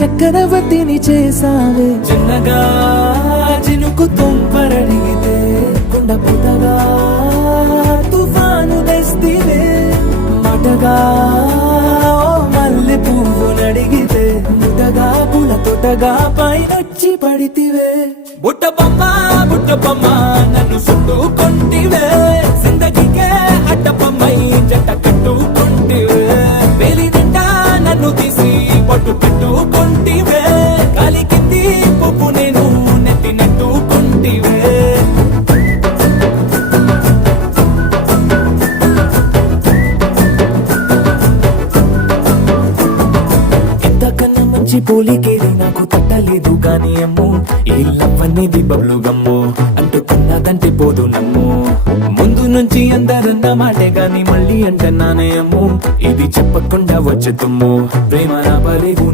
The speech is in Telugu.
చక్రవర్తిని చేసావే చిన్నగా చినుకు తుంపరడిగితే కుండ పుటగా తుఫాను తెస్తివే మటగా మల్లె పువ్వు నడిగితే ముటగా పుల తొటగా పైనొచ్చి పడితివే బుట్ట బొమ్మ నన్ను చుట్టుకొంటివే జిందగీకే అడ్డపమ్మై జంట కట్టుకొంటివే వేలి నిండా నన్ను తీసి పట్టు పెట్టుకొంటివే కాలి కింది పువ్వు నేను నెట్టినట్టుకొంటివే ఎంతకన్నా మంచి పోలికేది నాకు తట్టలేదు కానీ అమ్మో ఈ లవ్ అనేది బబ్లు గమ్ము అంటుకున్నదంటే పోదు నమ్ము ముందు నుంచి అందరన్న మాటే గాని మళ్ళీ అంటున్నానే అమ్ము ఇది చెప్పకుండా వచ్చే తుమ్ము ప్రేమ నా పరేగు